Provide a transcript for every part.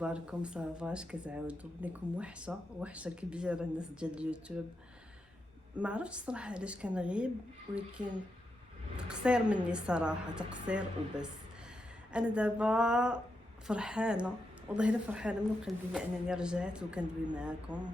اخباركم؟ صافاش كتعاودوا لكم وحشه كبيره الناس ديال اليوتيوب. ما عرفتش صراحه علاش كنغيب، ولكن تقصير مني صراحه، تقصير وبس. انا دابا فرحانه، والله الا فرحانه من قلبي لانني رجعت وكندوي معاكم.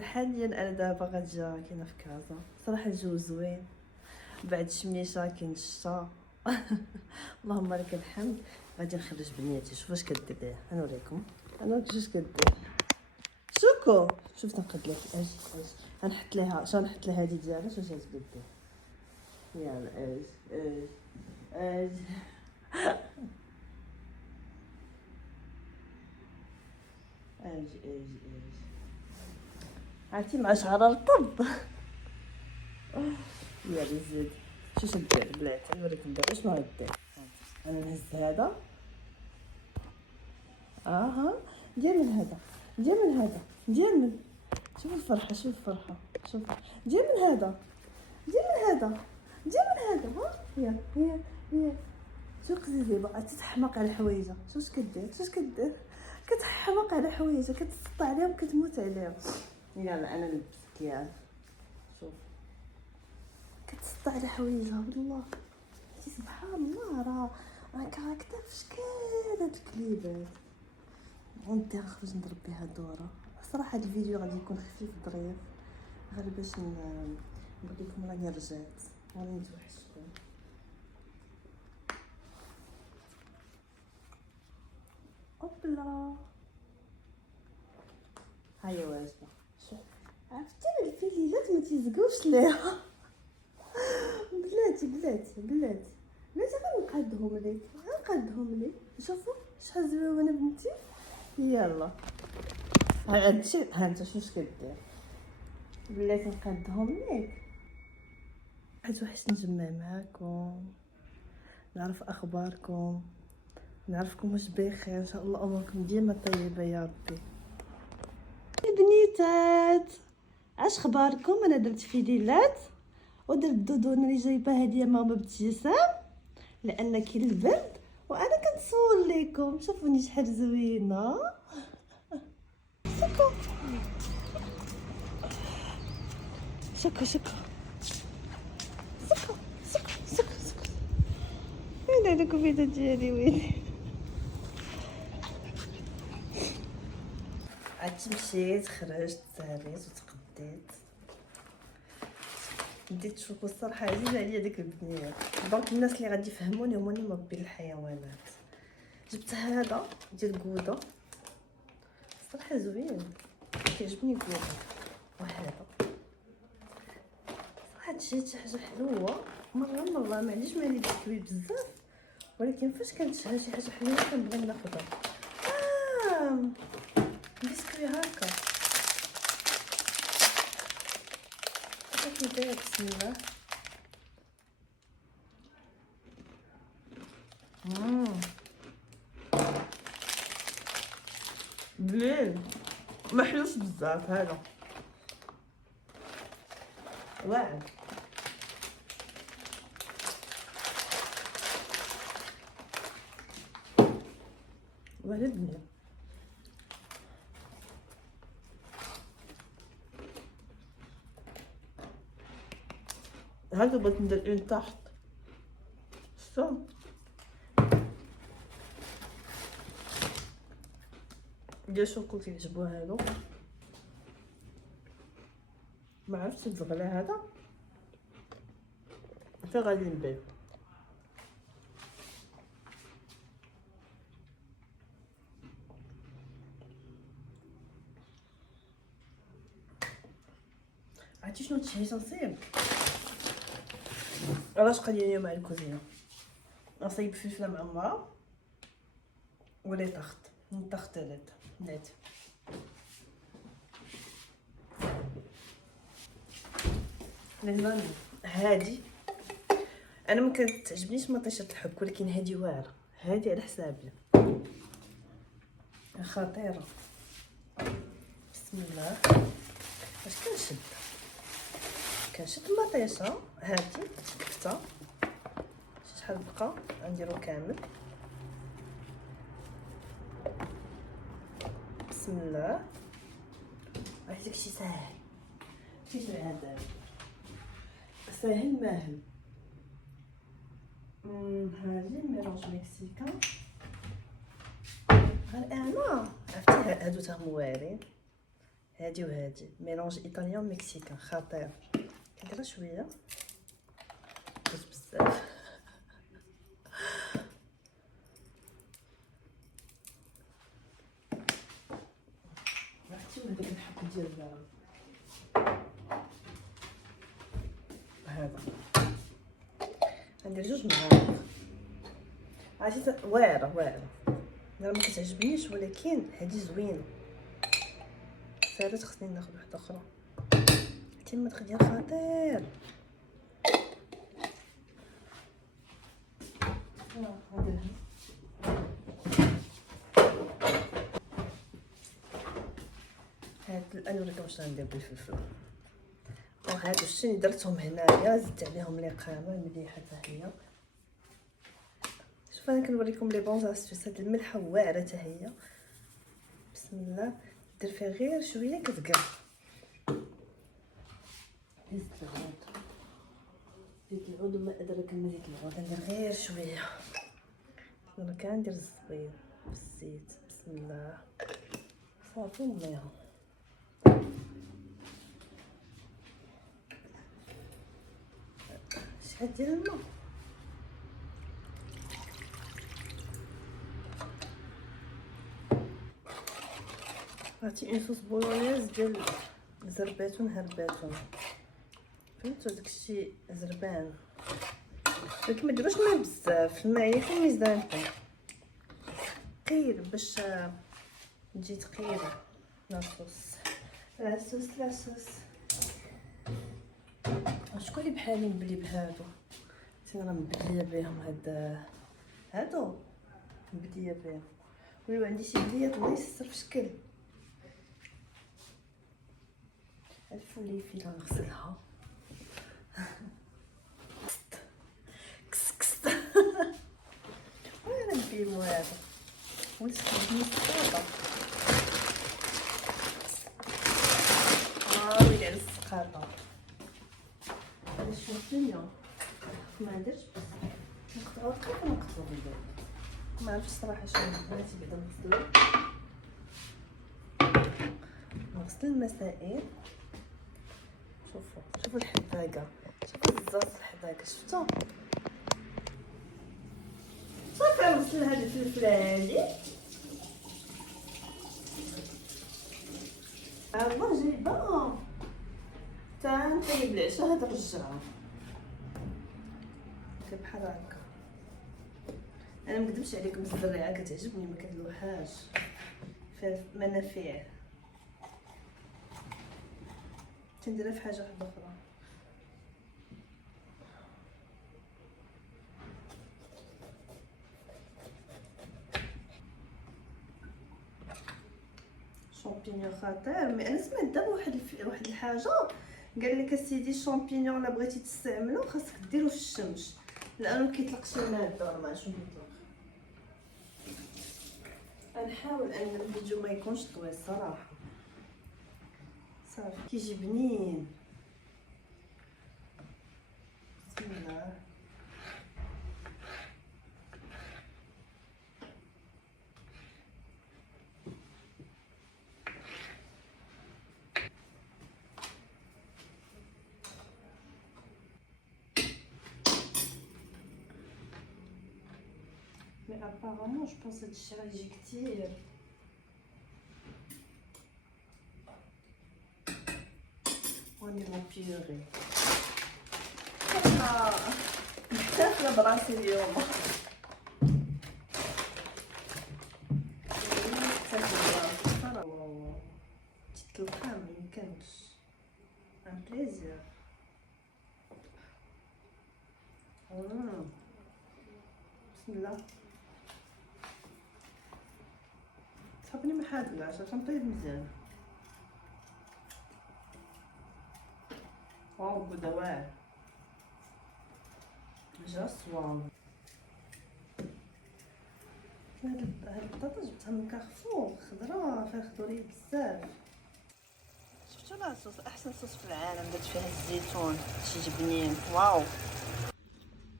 حاليا انا دابا غاديه كاينه في كازا، صراحه الجو زوين بعد الشميشه، كاين الشتا اللهم لك الحمد. غادي نخرج بنياتي، شوف اش كدير، غنوريكم انا واش كدير. شوكو شوف تنقد لك اجي غنحط ليها غنحط لها هذه ديالها، واش غتبدا دير. يلا اجي اجي عرفتي مع شعر رطب يلا زيد. شوف دير بلاتي، نوريكم دابا شنو غدير. انا نهز هذا، اها دير من هذا، دير من هذا، دير من، شوف الفرحه، شوف الفرحه، شوف، دير من هذا، دير من هذا، دير من هذا، ها يلا يلا. شو قزيزي بقى تتحمق على حوايجها، شوش كدير، شوش كدير، كتحمق على حوايجها، كتسطى عليهم، كتموت عليهم. يلا انا نلبسك، يلا شوف كتسطى على حوايجها والله. سبحان الله، راه كاركتر في شكال هاد الكليبات. غندي نخرج نضرب بها دوره. صراحه هاد الفيديو غادي يكون خفيف ظريف، غير باش نقول لكم راني رجعت وراني متوحشين. اوبلا هيا واجده. شوف عرفتي الفيليلات ما تيزقوش ليها بلاتي غنقادهم ليك، شوفوا شحال زوينه بنتي. يلا هادشي، ها انت شوش كدير، بلاتي نقادهم ليك. وحش نجمع معاكم، نعرف اخباركم، نعرفكم واش بخير، ان شاء الله اموركم ديما طيبه يا ربي. البنيتات اش اخباركم؟ انا درت فيديلات ودرت دودونه اللي جايبه هديه ماما ابتسام لان كاين البرد، وانا كنصور لكم. شوفوني شحال زوينه. شكو شكو شكو شكو وين هاد الكوفيده ديالي، وين عاد مشيت خرجت ساليت وتقديت، بديت شوكو. الصراحه عزيزه عليا داك البنيات، دونك الناس اللي غادي يفهموني هما اللي مربين الحيوانات. جبت هذا ديال كودا، الصراحه زوين كيعجبني كودا. وهذا صراحه شريت شي حاجه حلوه مره معليش مالي بكبي بزاف، ولكن فاش كنتشهى شي حاجه حلوه كنبغي ناخذها. بسكوي هكا كيف داير، بسم الله. بلين محلوش بزاف هذا، واعر. ولدني هذا بغيت ندير اون تحت شو ديال شوكو كيعجبو هادو. ما عرفتش الزغله هذا فين غادي نبيع. عرفتي شنو تشهيت نصيب؟ علاش قال لي اليوم مع الكوزينه نصيب فلفله معمره ولي طخت نطختلت نات. لازم هادي، انا ما كتعجبنيش مطيشه الحك، ولكن هادي واعره، هادي على حسابي خطيره. بسم الله. اش كنشد المطيشه هادي كفته، شحال بقى غنديرو كامل. بسم الله. واحد داكشي ساهل، ماشي هذا ساهل ماهل. هادي ميلونج مكسيكان. غير انا عرفتي هادو تا هما واعرين، هادي وهادي ميلونج ايطاليان مكسيكان خطير. كندير شويه باش بزاف. عرفتي هذاك الحب ديال هذا غندير جوج معالق. عرفتي واعره انا ما كتعجبنيش، ولكن هذه زوينه. سالات خصني ناخذ واحده اخرى. حتى المدخ ديال خطير. هاد الان نوريكم واش غندير بالفلفل. وهادو الشني درتهم هنايا، زدت عليهم الإقامة مليحه حتى هي. شوف انا كنوريكم لي بون استيس. هاد الملحه واعره حتى هي. بسم الله. دير فيها غير شويه كتقر. زيت العود وما ادراك ما زيت العود. ندير غير شويه. انا كندير الزبيب بالزيت. بسم الله. صافي نميها. شحال ديال الماء. عرفتي اون صوص بولونيز ديال زرباتون هرباتون، فهمتوا داكشي زربان. ولكن ما ديروش الماء بزاف، الماء في الميزان ثقيل باش تجي ثقيله. لاصوص لاصوص. شكون اللي بحالي مبلي بهادو؟ انا مبديه بهم هادو مبديه بهم. ولو عندي شي بليات الله يسر في شكل. الفوليفي غنغسلها. كس وين البيمو هذا؟ ونسكبني السقاطه. ويلي على السقاطه. هذا الشامبينيون ما درتش بس نقطعو دقيق ونقطعو بالبيض. ما عرفتش صراحه شنو بغيتي بعدا نغسلو. نغسل المسائل. شوفوا الحداقه، شوفوا الزاز الحداقه. شفتو صافي نغسل هاد الفلفله هادي. الله جايبه تا نطيب العشاء. هاد الرجعه بحال هكا. انا مكذبش عليكم الزريعه كتعجبني ما كندلوحاش فيها منافع. تنديرها في حاجه واحده اخرى. شامبينيون خطير. مي انا سمعت دابا واحد الحاجه قال لك اسيدي الشامبينيون الا بغيتي تستعملو خاصك ديرو في الشمس لانه كيطلق شي ماده. ما عرفتش شنو كيطلق. غنحاول ان الفيديو ما يكونش طويل صراحه. صافي كيجي بنين. بسم الله. مي ابارامون جو بونس هادشي راه يجي كتير. وندير لهم بيوري. داخله براسي اليوم. تتلقى ميمكنش. ان بليزير. بسم الله. صابني ما حادلاش عشان طيب مزيان. واو بدوار جا صوان. هاد البطاطا جبتها من كارفور، خضرا فيها خضوريه بزاف. شفتوا لا صوص، احسن صوص في العالم، درت فيها الزيتون شي بنين. واو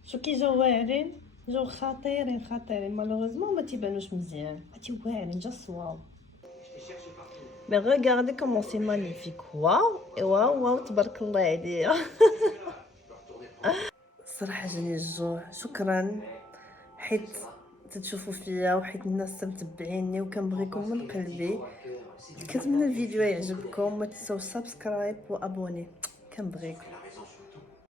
شو كي جاو واعرين، جاو خطيرين مالوغوزمون ما تيبانوش مزيان، هاتي واعرين جاست واو. مي ريغاردي كومون سي مانيفيك، واو واو تبارك الله عليا. الصراحه جاني الجوع، شكرا حيت تتشوفوا فيا وحيت الناس متبعيني وكنبغيكم من قلبي. كنتمنى الفيديو يعجبكم، ما تنساوش سبسكرايب وابوني، كنبغيكم.